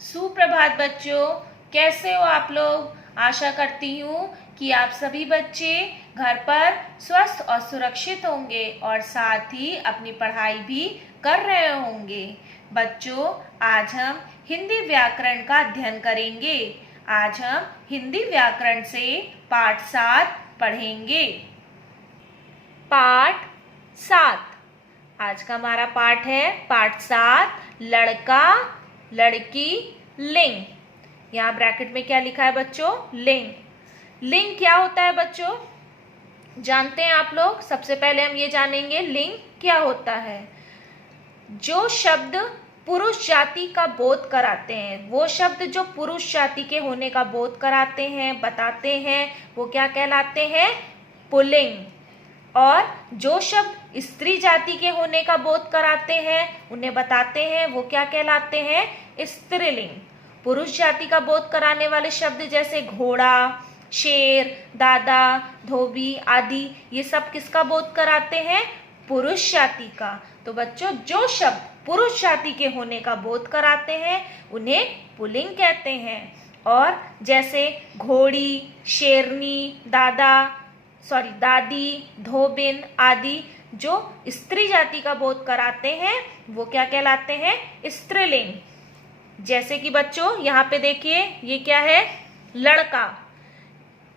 सुप्रभात बच्चों, कैसे हो आप लोग। आशा करती हूँ कि आप सभी बच्चे घर पर स्वस्थ और सुरक्षित होंगे और साथ ही अपनी पढ़ाई भी कर रहे होंगे। बच्चों, आज हम हिंदी व्याकरण का अध्ययन करेंगे। आज हम हिंदी व्याकरण से पाठ 7 पढ़ेंगे। पाठ 7, आज का हमारा पाठ है पाठ 7, लड़का लड़की लिंग। यहाँ ब्रैकेट में क्या लिखा है बच्चों? लिंग। लिंग क्या होता है बच्चों, जानते हैं आप लोग? सबसे पहले हम ये जानेंगे लिंग क्या होता है। जो शब्द पुरुष जाति का बोध कराते हैं, वो शब्द जो पुरुष जाति के होने का बोध कराते हैं, बताते हैं, वो क्या कहलाते हैं? पुल्लिंग। और जो शब्द स्त्री जाति के होने का बोध कराते हैं, उन्हें बताते हैं, वो क्या कहलाते हैं? स्त्रीलिंग। पुरुष जाति का बोध कराने वाले शब्द जैसे घोड़ा, शेर, दादा, धोबी आदि, ये सब किसका बोध कराते हैं? पुरुष जाति का। तो बच्चों, जो शब्द पुरुष जाति के होने का बोध कराते हैं, उन्हें पुल्लिंग कहते हैं। और जैसे घोड़ी, शेरनी, दादी, धोबिन आदि जो स्त्री जाति का बोध कराते हैं, वो क्या कहलाते हैं? स्त्रीलिंग। जैसे कि बच्चों यहाँ पे देखिए, ये क्या है? लड़का,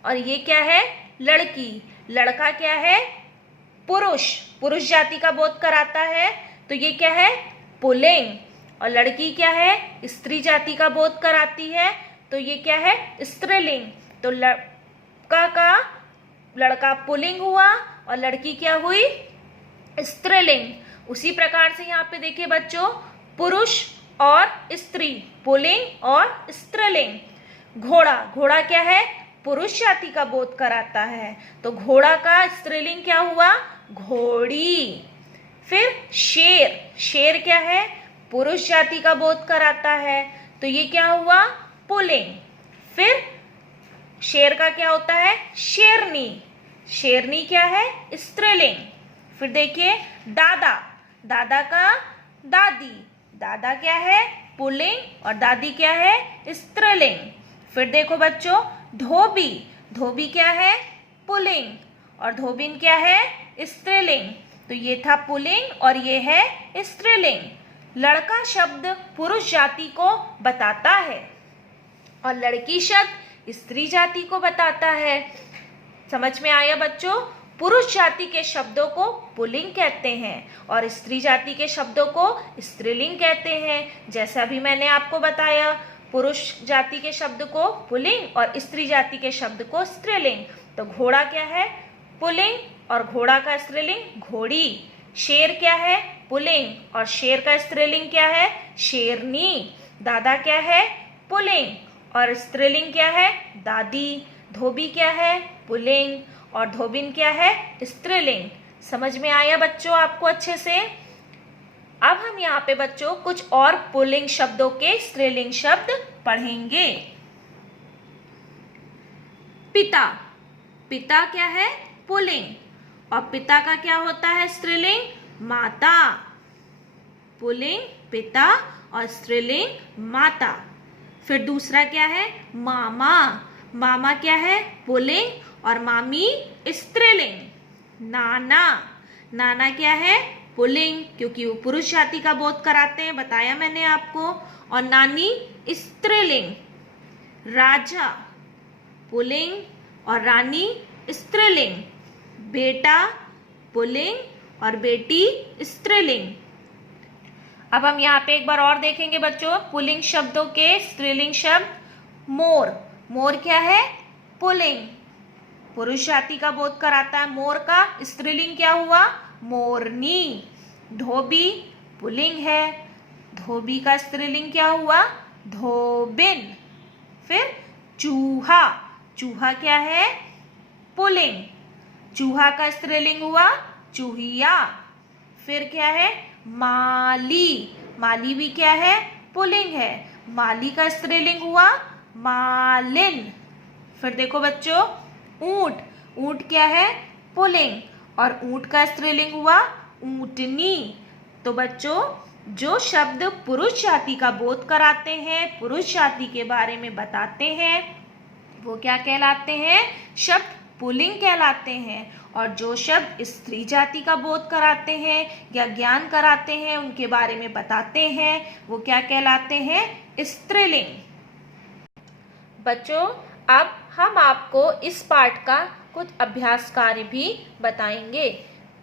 और ये क्या है? लड़की। लड़का क्या है? पुरुष जाति का बोध कराता है, तो ये क्या है? पुल्लिंग। और लड़की क्या है? स्त्री जाति का बोध कराती है, तो ये क्या है? स्त्रीलिंग। तो लड़का पुल्लिंग हुआ और लड़की क्या हुई? स्त्रीलिंग। उसी प्रकार से यहाँ पे देखिए बच्चों, पुरुष और स्त्री, पुल्लिंग और स्त्रीलिंग। घोड़ा क्या है? पुरुष जाति का बोध कराता है, तो घोड़ा का स्त्रीलिंग क्या हुआ? घोड़ी। फिर शेर क्या है? पुरुष जाति का बोध कराता है, तो ये क्या हुआ? पुल्लिंग। फिर शेर का क्या होता है? शेरनी क्या है? स्त्रीलिंग। फिर देखिए दादा का दादा क्या है? पुल्लिंग, और दादी क्या है? स्त्रीलिंग। फिर देखो बच्चों, धोबी क्या है? पुल्लिंग, और धोबिन क्या है? स्त्रीलिंग। तो ये था पुल्लिंग और ये है स्त्रीलिंग। लड़का शब्द पुरुष जाति को बताता है और लड़की शब्द स्त्री जाति को बताता है। समझ में आया बच्चों? पुरुष जाति के शब्दों को पुल्लिंग कहते हैं और स्त्री जाति के शब्दों को स्त्रीलिंग कहते हैं। जैसा भी मैंने आपको बताया, पुरुष जाति के शब्द को पुल्लिंग और स्त्री जाति के शब्द को स्त्रीलिंग। तो घोड़ा क्या है? पुल्लिंग, और घोड़ा का स्त्रीलिंग घोड़ी। शेर क्या है? पुल्लिंग, और शेर का स्त्रीलिंग क्या है? शेरनी। दादा क्या है? पुल्लिंग, और स्त्रीलिंग क्या है? दादी। धोबी क्या है? पुल्लिंग, और धोबिन क्या है? स्त्रीलिंग। समझ में आया बच्चों आपको अच्छे से? अब हम यहाँ पे बच्चों कुछ और पुल्लिंग शब्दों के स्त्रीलिंग शब्द पढ़ेंगे। पिता क्या है? पुल्लिंग, और पिता का क्या होता है स्त्रीलिंग? माता। पुल्लिंग पिता और स्त्रीलिंग माता। फिर दूसरा क्या है? मामा क्या है? पुल्लिंग, और मामी स्त्रीलिंग। नाना क्या है? पुल्लिंग, क्योंकि वो पुरुष जाति का बोध कराते हैं, बताया मैंने आपको, और नानी स्त्रीलिंग। राजा पुल्लिंग और रानी स्त्रीलिंग। बेटा पुल्लिंग और बेटी स्त्रीलिंग। अब हम यहाँ पे एक बार और देखेंगे बच्चों पुल्लिंग शब्दों के स्त्रीलिंग शब्द। मोर क्या है? पुल्लिंग, पुरुष जाति का बोध कराता है। मोर का स्त्रीलिंग क्या हुआ? मोरनी। धोबी पुल्लिंग है, धोबी का स्त्रीलिंग क्या हुआ? धोबिन। फिर चूहा क्या है? पुल्लिंग, चूहा का स्त्रीलिंग हुआ चूहिया। फिर क्या है? माली भी क्या है? पुल्लिंग है, माली का स्त्रीलिंग हुआ मालिन। फिर देखो बच्चों, ऊंट क्या है? पुल्लिंग, और ऊंट का स्त्रीलिंग हुआ ऊंटनी। तो बच्चों जो शब्द पुरुष जाति का बोध कराते हैं, पुरुष जाति के बारे में बताते हैं, वो क्या कहलाते हैं? शब्द पुल्लिंग कहलाते हैं। और जो शब्द स्त्री जाति का बोध कराते हैं या ज्ञान कराते हैं, उनके बारे में बताते हैं, वो क्या कहलाते हैं? स्त्रीलिंग। बच्चों, अब हम आपको इस पाठ का कुछ अभ्यास कार्य भी बताएंगे।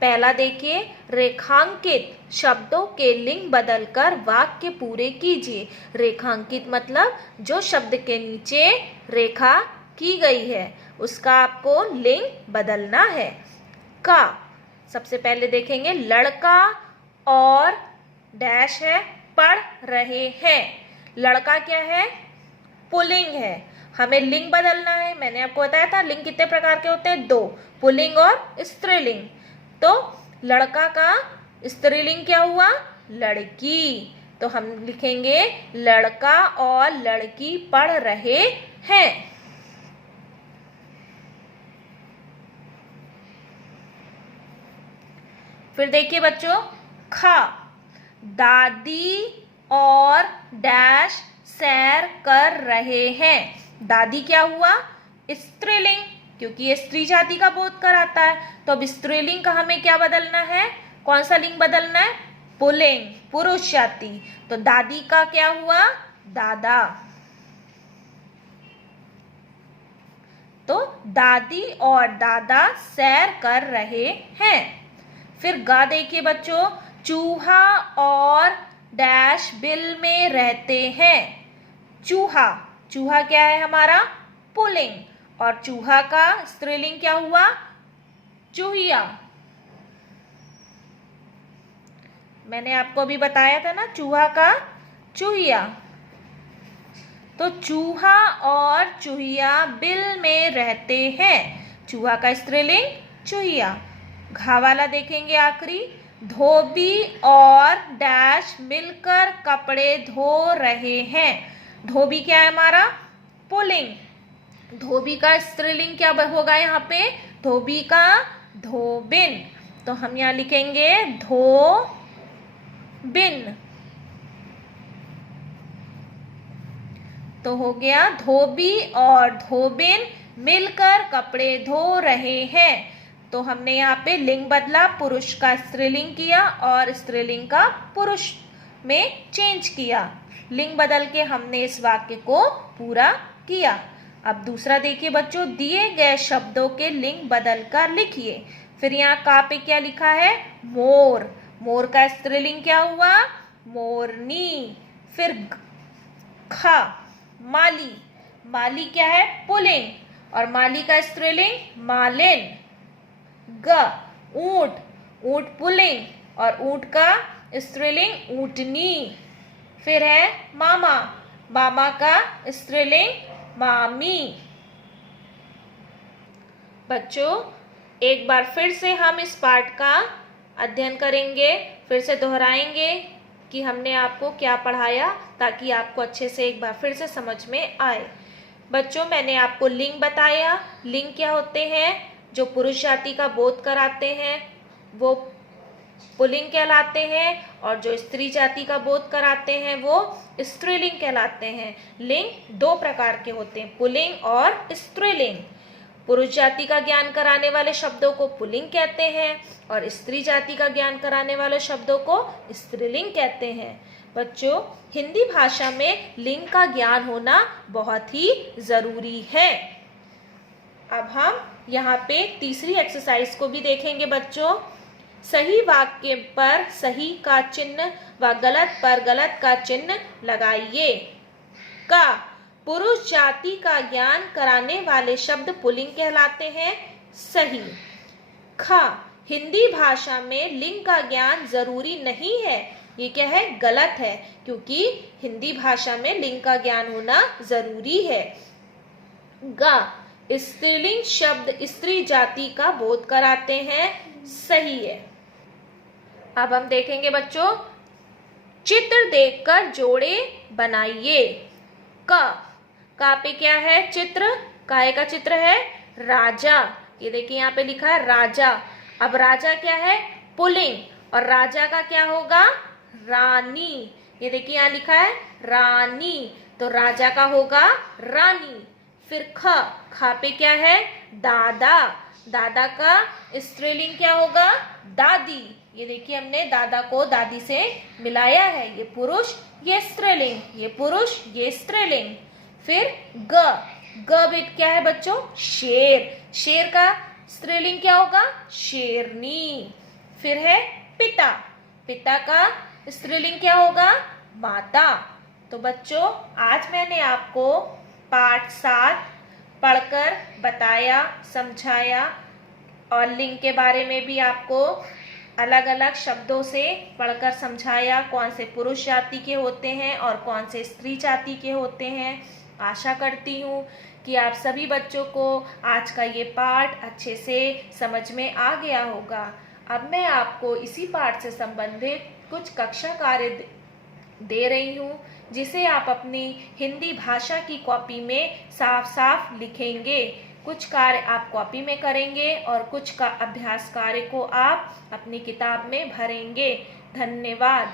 पहला देखिए, रेखांकित शब्दों के लिंग बदलकर वाक्य पूरे कीजिए। रेखांकित मतलब जो शब्द के नीचे रेखा की गई है उसका आपको लिंग बदलना है। का सबसे पहले देखेंगे, लड़का और डैश है, पढ़ रहे हैं। लड़का क्या है? पुल्लिंग है। हमें लिंग बदलना है। मैंने आपको बताया था लिंग कितने प्रकार के होते हैं? 2, पुल्लिंग और स्त्रीलिंग। तो लड़का का स्त्रीलिंग क्या हुआ? लड़की। तो हम लिखेंगे लड़का और लड़की पढ़ रहे हैं। फिर देखिए बच्चों, खा, दादी और डैश सैर कर रहे हैं। दादी क्या हुआ? स्त्रीलिंग, क्योंकि ये स्त्री जाति का बोध कराता है। तो अब स्त्रीलिंग का हमें क्या बदलना है? कौन सा लिंग बदलना है? पुल्लिंग, पुरुष जाति। तो दादी का क्या हुआ? दादा। तो दादी और दादा सैर कर रहे हैं। फिर गा देखिए बच्चों, चूहा और डैश बिल में रहते हैं। चूहा, चूहा क्या है हमारा? पुल्लिंग। और चूहा का स्त्रीलिंग क्या हुआ? चूहिया। मैंने आपको अभी बताया था ना, चूहा का चूहिया। तो चूहा और चूहिया बिल में रहते हैं। चूहा का स्त्रीलिंग चूहिया। घा वाला देखेंगे आखिरी, धोबी और डैश मिलकर कपड़े धो रहे हैं। धोबी क्या है हमारा? पुल्लिंग। धोबी का स्त्रीलिंग क्या होगा यहाँ पे? धोबी का धोबिन। तो हम यहाँ लिखेंगे धोबिन। तो हो गया धोबी और धोबिन मिलकर कपड़े धो रहे हैं। तो हमने यहाँ पे लिंग बदला, पुरुष का स्त्रीलिंग किया और स्त्रीलिंग का पुरुष में चेंज किया। लिंग बदल के हमने इस वाक्य को पूरा किया। अब दूसरा देखिए बच्चों, दिए गए शब्दों के लिंग बदल कर लिखिए। फिर यहाँ का पे क्या लिखा है? मोर। मोर का स्त्रीलिंग क्या हुआ? मोरनी। फिर खा, माली। माली क्या है? पुल्लिंग। और माली का स्त्रीलिंग मालिन। ग, ऊंट। ऊंट पुल्लिंग और ऊंट का स्त्रीलिंग ऊंटनी। फिर है मामा। मामा का स्त्रीलिंग मामी। बच्चों, एक बार फिर से हम इस पाठ का अध्ययन करेंगे, फिर से दोहराएंगे कि हमने आपको क्या पढ़ाया, ताकि आपको अच्छे से एक बार फिर से समझ में आए। बच्चों, मैंने आपको लिंग बताया। लिंग क्या होते हैं? जो पुरुष जाति का बोध कराते हैं वो पुल्लिंग कहलाते हैं, और जो स्त्री जाति का बोध कराते हैं वो स्त्रीलिंग कहलाते हैं। लिंग 2 प्रकार के होते हैं, पुल्लिंग और स्त्रीलिंग। पुरुष जाति का ज्ञान कराने वाले शब्दों को पुल्लिंग कहते हैं और स्त्री जाति का ज्ञान कराने वाले शब्दों को स्त्रीलिंग कहते हैं। बच्चों, हिंदी भाषा में लिंग का ज्ञान होना बहुत ही जरूरी है। अब हम यहाँ पे तीसरी एक्सरसाइज को भी देखेंगे बच्चों। सही वाक्य पर सही का चिन्ह व गलत पर गलत का चिन्ह लगाइए। का, पुरुष जाति का ज्ञान कराने वाले शब्द पुल्लिंग कहलाते हैं। सही। खा, हिंदी भाषा में लिंग का ज्ञान जरूरी नहीं है। ये क्या है? गलत है, क्योंकि हिंदी भाषा में लिंग का ज्ञान होना जरूरी है। गा, स्त्रीलिंग शब्द स्त्री जाति का बोध कराते हैं। सही है। अब हम देखेंगे बच्चों, चित्र देखकर जोड़े बनाइए। का पे क्या है? चित्र। काय का चित्र है? राजा। ये देखिए यहाँ पे लिखा है राजा। अब राजा क्या है? पुल्लिंग। और राजा का क्या होगा? रानी। ये देखिए यहाँ लिखा है रानी, तो राजा का होगा रानी। फिर ख, ख पे क्या है? दादा। दादा का स्त्रीलिंग क्या होगा? दादी। ये देखिए हमने दादा को दादी से मिलाया है। ये पुरुष, ये स्त्रीलिंग, ये पुरुष, ये स्त्रीलिंग। फिर ग, ग भी क्या है बच्चों? शेर। शेर का स्त्रीलिंग क्या होगा? शेरनी। फिर है पिता। पिता का स्त्रीलिंग क्या होगा? माता। तो बच्चों आज मैंने आपको पाठ 7 पढ़कर बताया, समझाया और लिंग के बारे में भी आपको अलग अलग शब्दों से पढ़कर समझाया, कौन से पुरुष जाति के होते हैं और कौन से स्त्री जाति के होते हैं। आशा करती हूँ कि आप सभी बच्चों को आज का ये पाठ अच्छे से समझ में आ गया होगा। अब मैं आपको इसी पाठ से संबंधित कुछ कक्षा कार्य दे रही हूँ, जिसे आप अपनी हिंदी भाषा की कॉपी में साफ साफ लिखेंगे। कुछ कार्य आप कॉपी में करेंगे और कुछ का अभ्यास कार्य को आप अपनी किताब में भरेंगे। धन्यवाद।